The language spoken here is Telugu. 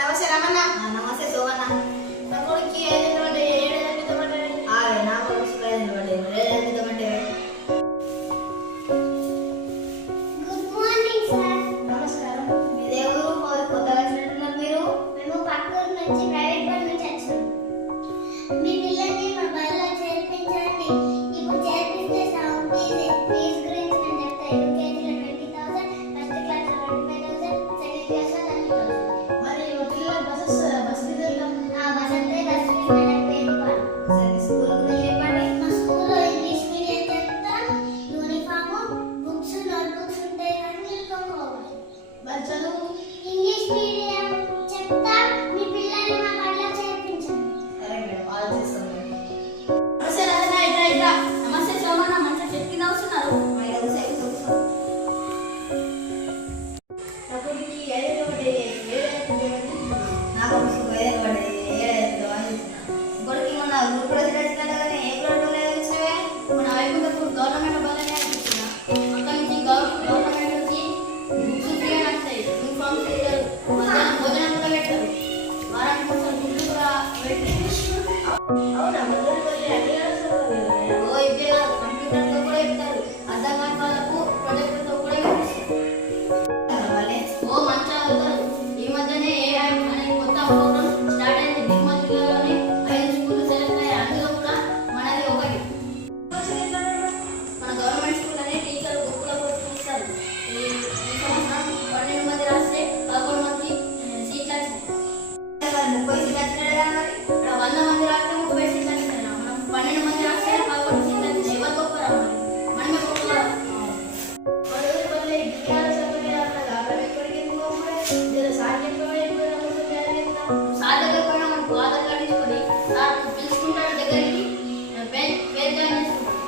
నమస్తే రమణ. నమస్తే సోమన్న. నా కొడుకు ఏదంటే నా కొడుకు ఏదంటే గుడ్ మార్నింగ్ సార్. నమస్కారం. మీదే ఊరు కొత్తగా వచ్చినట్టున్నారు మీరు? మేము పక్కూరు నుంచి ప్రైవేట్ బస్ నుంచి వచ్చాం. మీ పిల్లల్ని మా బడిలో చేర్పించండి. ఇప్పుడు చేర్పిస్తే ఫీజు గురించి నేను చెప్తా. యూకేజీలో 20,000, ఫస్ట్ క్లాస్లో 25,000, సెకండ్ క్లాస్లో 30,000. మరి మా పిల్లల బస్ ఫీజు ఎంత? ఆ బస్ అంటే బస్ ఫీజు మనకు పే రూపాయలు. సరే స్కూల్ గురించి చెప్పండి. మా స్కూల్లో ఇంగ్లీష్ మీడియం చెప్తా. యూనిఫామ్, బుక్స్, నోట్ బుక్స్ ఉంటాయి కానీ కొనుక్కోవాలి. మరి చదువు ఇంగ్లీష్ మీడియం చెప్తా. మీ పిల్లల్ని మా బడిలో చేర్పించండి. సరే మేడం, ఆలోచిస్తాం మేడం. నమస్తే రమణ. ఇట్రా ఇట్రా. నమస్తే సోమన్న. మంచిగా చెట్టు కింద వస్తున్నారు. మా ఇద్దరు సైకిల్ చూస్తాం. నా కొడుకు ఏదంటే నా కొడుకు ఏదంటే కొడుకు మొన్న గ్రూప్ కూడా వచ్చినట్టు కానీ ఏ ప్లాట్ వచ్చినవే? మన వైకుంఠపూర్ గవర్నమెంట్ బల్లనే అనిపించిన అక్కడ నుంచి గవర్నమెంట్ నుంచి బుక్స్ ఫ్రీగా నడుస్తాయి. యూనిఫామ్స్ ఇస్తారు. మధ్యాహ్నం భోజనం కూడా పెడతారు. వారానికి కొంచెం గుడ్లు కూడా పెట్టి అవునా మధ్యాహ్నం అన్ని ఓ ఇదే కాదు, కంప్యూటర్తో కూడా చెప్తారు. అర్థం కాని వాళ్ళకు ప్రొజెక్టర్తో కూడా చూపిస్తారు. మళ్ళీ ఓ మంచిగా చదువుతారు. ఈ మధ్యనే AI అనే కొత్త ప్రోగ్రామ్ స్టార్ట్ అయింది. దిగుమతి జిల్లాలోని 5 స్కూళ్ళు సెలెక్ట్ అయ్యాయి. అందులో కూడా మనది ఒకటి. మన గవర్నమెంట్ స్కూల్ అనే టీచర్ బుక్లో ఇస్తారు. ఈ సంవత్సరం 12 మంది రాస్తే 11 మంది సీట్లు వచ్చినాయి. 30 సీట్లు వచ్చినాడు కదా మరి. ఇక్కడ 100 మంది రాస్తే 30 సీట్లు వచ్చినాయి. మనం 12 మంది రాస్తే 11 సీట్లు వచ్చినాయి. ఎవరు గొప్పరా మరి? మనమే గొప్పరా? సార్ దగ్గర పోయినా మనకు ఆధార్ కార్డు తీసుకొని సార్ పిలుచుకుంటాడు దగ్గరికి పేరు జాయిన్ చేసుకుంటాం.